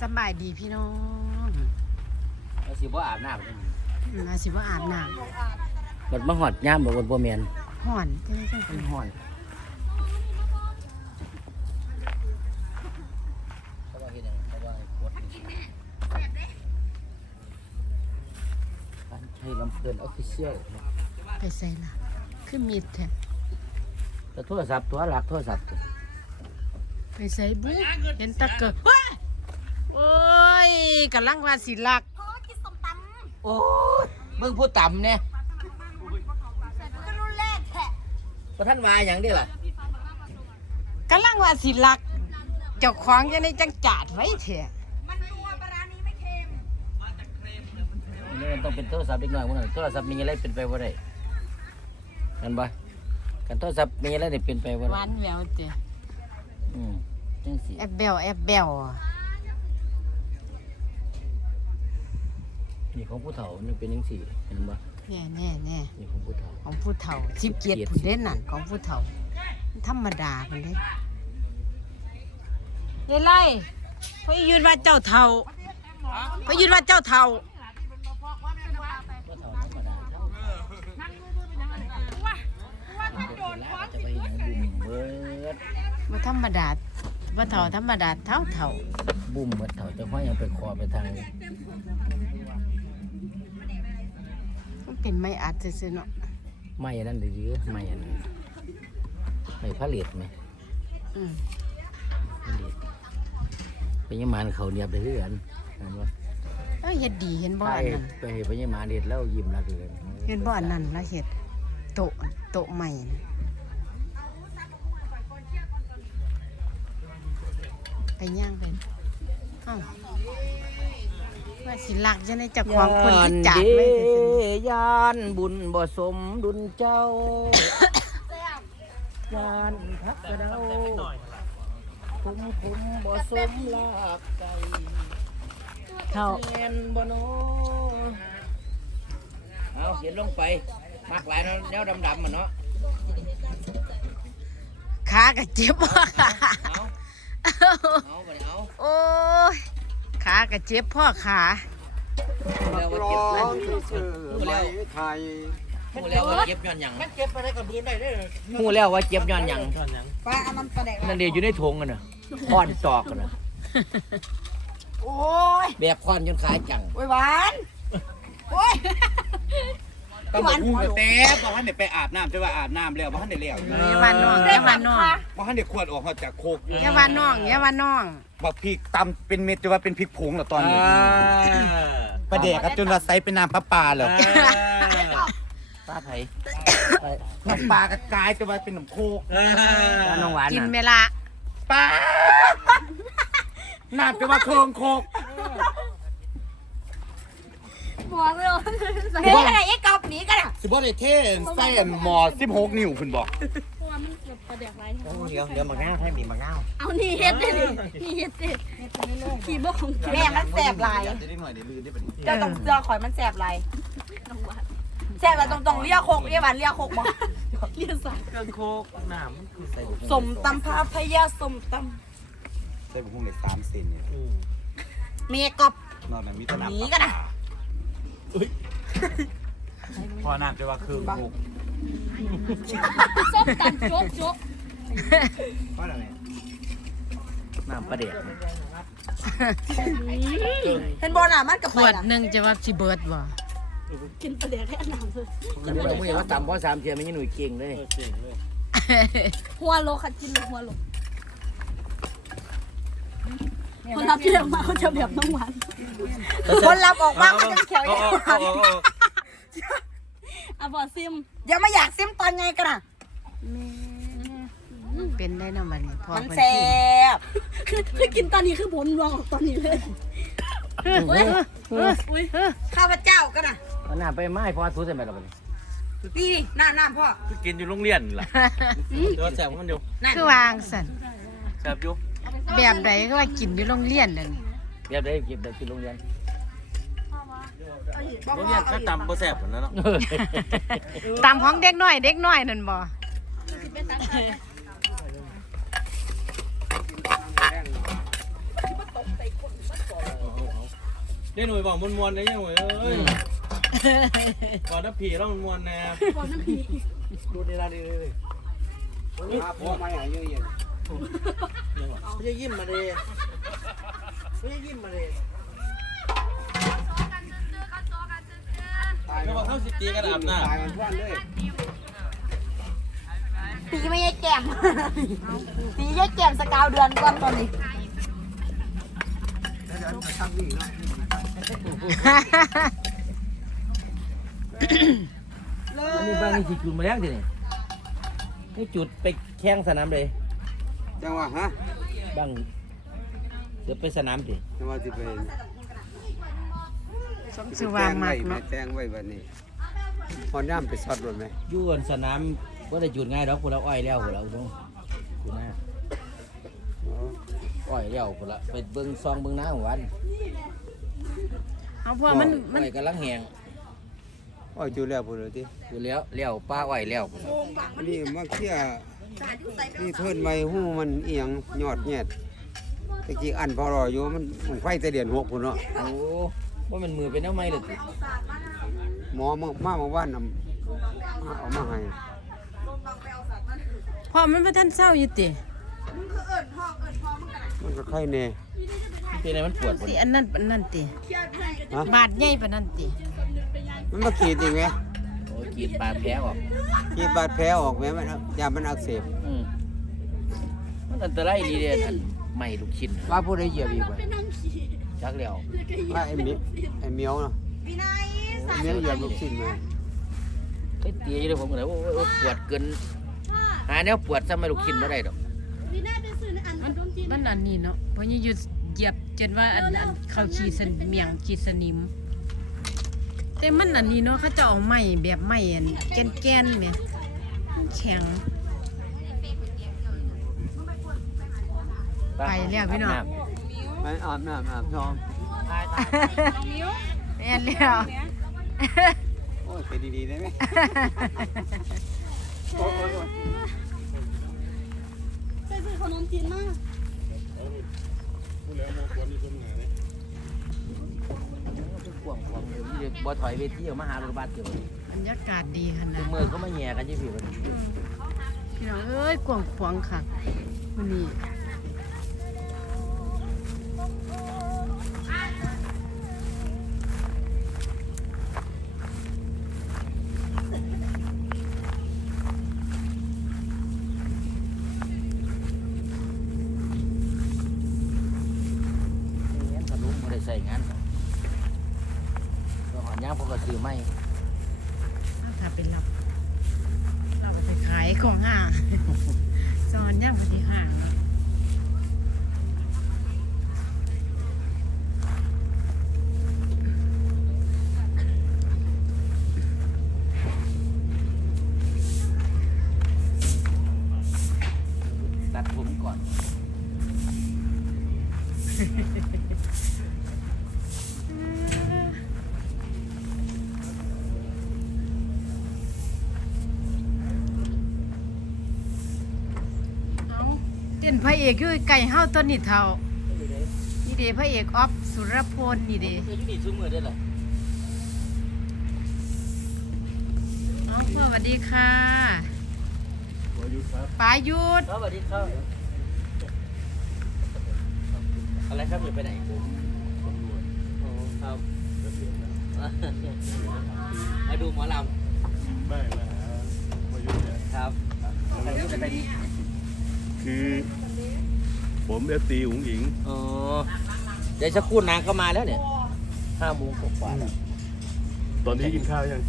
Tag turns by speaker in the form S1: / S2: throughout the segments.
S1: สำบายดีพี่น้อง
S2: แล้วสิบ่อาบน้ำเลย
S1: อืมอาสิว่าอาบน้
S2: มันมาหอดย่ามบ่บนบ่แม่นำ
S1: ห่อนจังจัง
S2: มันหอน เขาว่าเฮ็ดหยังเขาว่าให้กดนี่การใช้ลำเพลินออฟฟิเชียล
S1: ไปใส่ละคือมีดแท้
S2: แต่โทรศัพท์ตัวหลักโทรศัพท์ตัว
S1: ไปใส่บุเห็นตะเกิดว้าโอ้ย กำลังว่าสิลัก
S3: เพราะว่ากินส้มต
S2: โอ้ยมึงพูดต่ำเนี่ยำ
S3: ก็รุ่นแรกแท้
S2: พระท่านมาอย่างนี้ล่ะ
S1: กำลังว่าสิลัก เจ้าของจะในจังจาดไว้เถอะ
S3: มันนัวปลาร้านี้ไม่เค็ม
S2: นี่มันต้องเป็นโทรศัพท์เล็กน้อยมันนโทรศัพท์มีอะไรเป็นไปบ่ได้กันบ่กันโทรศัพท์มีอะไรนี่เป็นไปบ่
S1: ห
S2: ได้
S1: วานแหววเตะ
S2: อืมจังสิ
S1: แอบเบลแอบเบล
S2: นี่ของผู้เฒ่านี่เป็นจังซี่เห็นบ่
S1: แน่แน่แน่
S2: นี่ของผู้เฒ่า
S1: ของผู้เฒ่าสิบเกียรติผู้เล่นนั่นของผู้เฒ่า ธรรมดาเพิ่นเด้เฮ้ยไล่พอยืนว่าเจ้าเฒ่าพอยืนว่าเจ้าเฒ่า
S2: จะไปหยังบุ่มเบิด
S1: บ่ธรรมดาบ่เฒ่าธรรมดาเท่าเฒ่า
S2: บุ่มเบิดเฒ่าจะห้อยยังไปคอไปทาง
S1: เป็นไม้อัดซื่อๆเนาะ
S2: ไม้อันนั้นได้ยื้อไม้อันนั้นไม้ผลิตไหม
S1: อืม
S2: ผลิตพญามารเขาเนียบได้คือกันเห็นบ่
S1: เอ้ยเฮ็ดดีเห็นบ่
S2: ไป
S1: อันนั้น
S2: ไปเห็นพญามารเฮ็ดแล้วยิ้มรักเลย
S1: เห็นบ่อันนั้นแล้วเฮ็ดโต๊ะโต๊ะใหม่น่ะไปย่างไปเอ้าว่าสิลักจะในเจ้าของคนที่จัดไว้ซื่อๆ
S2: ยานบุญบ่สมดุลเจ้ายานพักกระเดาคุ้มคุ้มบ่สมลาบไก่
S1: เข้า
S2: เงินบ่โนเอาเขียนลงไปมักหลายเนาะแนวดำๆมันเนาะ
S1: ขากระเจ็บพ่อขา
S2: เอาเอาไปเอา
S1: โอ้ย ขากระเจ็บพ่อขา
S2: แล้วว่า
S4: ร้
S2: เก็บ
S4: องซื่อๆไหมไทย
S2: หูแล้วว่าเก็บย้อนหยัง
S4: เก็บไปได้กับบืนได้เด้อ
S2: หูแล้วว่าเก็บย้อนหยัง
S3: ปลาอันนั้นปลาแดก
S2: นั่นเดียวอยู่ในถุงกันน่ะคอนตอกกันน่ะ
S3: โอ้ย
S2: แบบคอนจนขายจัง
S3: โอ้ยหวานโอ้ย
S4: ต้องบอกพูดกับเต้บอกว่าเดี๋ยวไปอาบน้ำจะว่าอาบน้ำแล้วบอกว่าเดี๋ยวเลี้ยว
S1: อย่าว่าน้องอย่าว่าน้อง
S4: บอกว่าเดี๋ยวขวดออกมาจากโคก
S1: อย่าว่าน้องอย่าว่าน้อง
S4: บอกพริกตำเป็นเม็ดจะว่าเป็นพริกผงเหรอตอนนี้ประเดกครับจนเราใส่เป็นน้ำปลาปลาเหรอ
S2: ป้าไผ่
S4: น้ำปลากระกายจะว่าเป็นน้ำโคก
S2: ป้าน้องหวาน
S1: กิน
S2: น่ะ
S1: เวลา
S4: ปลาน้ำจะว่าเคืองโคก
S3: บอกเลยเฮ้ยอะไรไอ้กอบหนีกันอะ
S4: สิบ่ได้เท่ใส่หมอ16 นิ้วคุณบอก
S2: เดี๋ยวเดี๋ยวมาง่าให้มีมาง่า
S5: เอานี่เฮ็ดได้ดินี่เฮ็ดดิขี่บ่ของ
S3: แม่มันแสบลาย
S4: จะได้หน่อยเดี๋ยวลืมได้ปะ
S3: เจ้าต้องเสื้อข่อยมันแสบลายแสบลายตรงๆเรียกโคกเรียกหวานเรียกโคกบ่
S5: เรียนสาย
S2: เครื่องโคกน้ำมันคือใส่
S3: สมตำพาพยาสมต
S4: ใส่บุ้งในสามเซนเนี่ยำ
S3: เมียกอบ
S4: นอกนั้นมีแต่
S3: ห
S4: น้ำ
S3: นีกันอะ
S4: พอน้ำจะว่าเคืองโคก
S5: ส้มตำโจ๊กโจ๊ก
S4: ว่าอะไร
S2: น้ำปลาเด็ก
S3: เห็นบอลอะมันกับ
S1: ข
S3: ไป
S1: วด
S3: น่ะ
S1: หนึงจะว่าสิเบิดบ่
S5: กินปลาแดกให้อันน้ำเลย
S2: มันไม่ต้องมือว่าต่ำเพราะสามเทียมไม่ใช่หน่วยเก่งเลย
S5: หัวโลค่ะกินเลยหัวโล คนรับที่เรียกมาเขาจะแบบน้องหวาน
S3: คนรับออกมาเขาจะเขียวอย่างนี้
S5: อะบอซิม
S3: อย่ามาอยากซิมตอนไงกันอะ
S1: เป็นได้นำบัดนี้พอ
S3: มัน
S1: เพิ่
S3: แซ่บ
S5: คือคือกินตอนนี้คือผลรวงออกตอนนี้เลยอุ้ยอุ้ย
S3: ข้าพเจ้ากันอะ
S2: เอาน้ำไปไม้พอทุบใส่ไหมล่ะบัดนี้
S3: พี่หน้าหน้าพ่อ
S6: กินอยู่โรงเรียนล่ะเดี๋ยวแซมมันอยู่
S3: นั่น
S1: คือวางสั่น
S6: แซมอยู่
S1: แบบใดก็ว่ากินอยู่โรงเรียนนั่น
S2: เก็บได้เก็บได้ที่โรงเรียน
S6: โรงเรียนก็ตำบ่แซ่บเหมือนแล้วเนาะ
S1: ตามของเด็กน้อยเด็กน้อยนั่นบ่
S3: เได้
S6: หน่วยบอกมวนๆได้ยังหน่วยเอ้ยก่อนน้ำผีแล้วมวนๆแน่
S5: ก่อนน้ำผี
S6: ดูนี่ละนี่เลย
S4: พ่อมาอย่างเยอะแยะ
S6: ไม่ใช่ยิ้มมาเลยไม่ใช่ยิ้มมาเลยก็บอกเข้าสิตีกันอาบน้
S4: ตายกันทุกวันเลย
S3: ตีไม่ใช่แก้มตีใช่แก้มสกาวเดือนก่อนตอนนี้
S2: อันนี้บ้านนี่สิจุดมาแล้วทีนี่นี่จุดไปแข่งสนามเลย
S4: จังหวะฮะ
S2: บ้างเดี๋ยวไปสนามดิ
S4: จังหวะที่ไป
S1: สมสว่างมาก
S4: แม่
S1: เนาะ
S4: แจ้งไว้บัดนี้ฮอนย่ำไปซอดรถไหม
S2: อยู่อันสนามว่าได้จุดง่ายดอกพวกเราอ้อยแล้วพวกเราตรงจุดหน้าอ้อยแล้วพวกเราไปเบิ่งซองเบิ่งน้ำวัน
S1: เอาเพราะมันมัน
S2: อ้อยกำลังแหง
S4: อ้อยจูแล้วพุ่นเลยที่
S2: อยู่แล้วเลี้ยวป้าอ้อยแล้วพุ่นน่ะ
S4: อันนี้มาเคลียร์ นี่เทินใบหูมันเอียงยอดแยดตะกี้อันพอรออยู่มันมันไฟแต่เดือนหกพุ่นเนาะ
S2: โอ้ว่ามันมือเป็นน้ำไม้เลยติ
S4: หมอมามาเมื่อวานนำเอามาให้
S1: เพราะมันบ่ทันเศร้าอยู่ติ
S4: มันก็ไข้แน่
S2: เป็นอะไรมันปวดพุ่น
S1: สิอันนั้นอันนั้นติ
S4: ฮะ
S1: บาดใหญ่ปานนั้นติ
S4: มันมาขีดอีกไหม
S2: โอ้ย กรีดปลาแพ้ออก
S4: ขีดบาดแผลออกไหมมันยามันอักเสบ
S2: อืมมันอันตรายดีเด่นอันไม่ลูกชิ้นน่ะ
S4: ว่าผู้ใดเหยียบอีกไหม
S5: ไปนั่งขี่
S2: จักแล้ว
S4: ว่าไอ้เมียไอ้เมียวเนาะไอ้เมียวเหยียบลูกชิ้นมา
S2: ไปตีอยู่เลยผมก็เลยโอ้ยโอ้ยปวดเกินหาแนวปวดซะไม่ลูกชิ้นบ่ได้ดอก
S5: วีน่าไปซื้อในอันอันโดนจีน
S1: มันอันนี้เนาะเพราะนี่หยุดเหยียบจนว่าอันอันเข้าขี้สนเมียงขี้สนิม แต่มันอันนี้เนาะเขาจะเอาไม้แบบไม้อันแก่นๆแหม่มันแข็ง ไปแล้วพี่น้อง
S4: ไปอาบน้ำอาบชอม
S1: แม่นแล้ว
S4: โอ้ยไปดีๆได้ไหม
S5: ไปซื้อขนมจีนมา
S2: กวางกวางอยู่ที่บ่ถอยเวทีออกมาหารถบัสอยู่
S1: บรรยากาศดีขนาด
S2: กมือเขามาแย่กันยี่สิบัดนี้
S1: พี่น้องเอ้ยกวางขวางค่ะวันนี้
S2: เงี้ยทะลุบ่ได้ใส่งานหรอกก็หอนย่างพวกก็ซื้อ ไม่
S1: เอาถ้าเป็นเราเราไปขายของห้างสอนย่างพอดีห้างเนาะ ต้นพระเอกอยู่ไก่เฮาตัวนี้เท่านี่เด้พระเอกออฟสุรพลนี่เด้
S2: เคยอยู่นี่ซื้อมือได้เหรอ
S1: น้องสวัสดีค่ะป๋ายุทธ
S2: สวัสดีครับอะไรครับอยู่ไปไหนผมโอ้ครับมาดูหมอลำ
S7: ไม่มาหาประยุทธ์เนี่ย
S2: ครับอะไรก็จะไปดี
S7: คือ ผมเอฟซีอุ๋งอิง
S2: อ๋อเดี๋ยวสักครู่นางก็มาแล้วเนี่ยห้าโมงกว่าๆแล้ว
S7: ตอนนี้กินข้าวยัง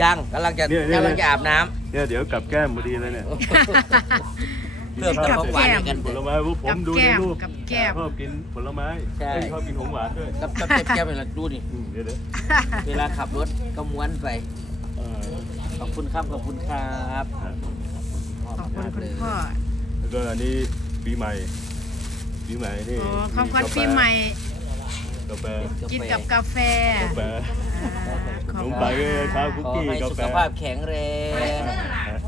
S2: ยังกำลังจะ
S7: เนี่ยเนี่ย
S2: กำลังจะอาบน้
S7: เนี่ยเดี๋ยวกลับแก้มพอดีเลยเนี่ยำ
S2: เพิ่มเติมของหวานให้กัน
S7: ผลไม้พวกผมดูในรูป
S1: กับแก้ม
S7: ชอบกินผลไม้
S2: ใช่
S7: เอ้ยชอบกินของหวานด้วย
S2: กับกับแก้มๆเป็นดูนี่
S7: อืมเดี๋ยวเดี๋ยว
S2: เวลาขับรถก็ม้วนไป
S7: เอ่อ
S2: ขอบคุณครับ ขอบคุณครับ
S1: ขอบคุณคุณพ่อ
S7: แล้วก็อันนี้ปีใหม่ ปีใหม่นี่
S1: โอ้ของขวัญปีใหม่
S7: กาแฟ
S1: กินกับกาแฟ
S7: กาแฟ
S1: อ่าข
S7: ข
S1: อบ
S7: น
S1: คุ
S7: ม
S1: ณ
S7: ปังก็เช้าคุก
S2: ขอ
S7: กี้
S2: ให้
S7: กา
S2: สุ
S7: แฟ
S2: ขภาพแข็งแรง
S7: ฮะ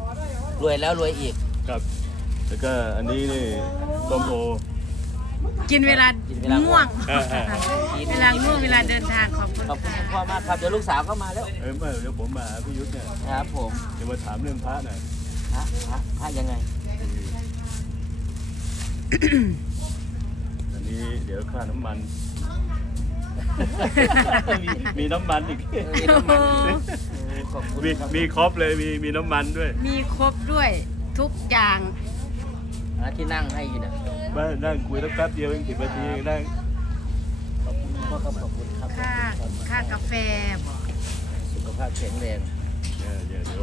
S2: รวยแล้วรวยอีก
S7: ครับ แล้วก็อันนี้นี่ต้มโอ
S1: กินเวลา
S2: กินเวลาง่
S1: ง่ว
S2: ว
S1: ง
S2: ง
S7: อ่าอ่า
S2: กิกิน
S1: เวลาง่วงเวลาเดินทางขอบคุณ
S2: ขอบคุณ
S1: ค่ะ
S2: พ่อมากครับ เดี๋ยวลูกสาวเข้ามาแล้ว
S7: เออเมื่อเดี๋ยวผมมาหาพี่ยุทธเนี่ย
S2: ครับผม
S7: จะมาถามเรื่องพระหน่อย
S2: พระพระพระยังไง
S7: อันนี้เดี๋ยวค่าน้ำมัน มีมีน้ำมันอีก
S2: เออมีน้ำมันเออขอบคุณ
S7: มี
S2: ครับ
S7: มีครบเลยมีมีน้ำมันด้วย
S1: มีครบด้วยทุกอย่าง
S2: อ่าที่นั่งให้อยู่เนี่ย
S7: มานั่งคุยตั้งแป๊บเดียวเองสิบนาทีเองนั่ง
S2: ขอบคุณพ่อครับขอบคุณครับ
S1: ค่าค่ากาแฟบอก
S2: สุขภาพแข็งแรง
S7: เออเดี๋ยวเดี๋ยว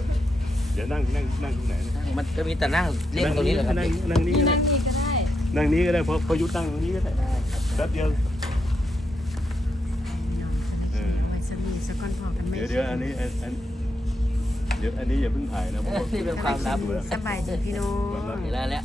S7: เดี๋ยวนั่งนั่งนั่งตรงไหนนะ
S2: มันก็มีแต่นั่งเรียกตรงนี้แหละครับ
S7: นั่งนั่งนี้ก็ได้
S5: นั่งอีกก็ได้
S7: นั่งนี้ก็ได้เพราะเพราะยุทธนั่งตรงนี้ก็ได้แป๊บเดียว
S1: พี่น้อง
S7: เออ
S1: เอาไว้สมีสะก้อนพอกันไหม
S7: เดี๋ยวเดี๋ยวอันนี้อันอันเดี๋ยวอันนี้อย่าเพิ่งถ่ายนะเพราะว่า
S2: นี่เป็นความลับ
S1: สบายดีพี่น้อง
S2: เวลาแล้ว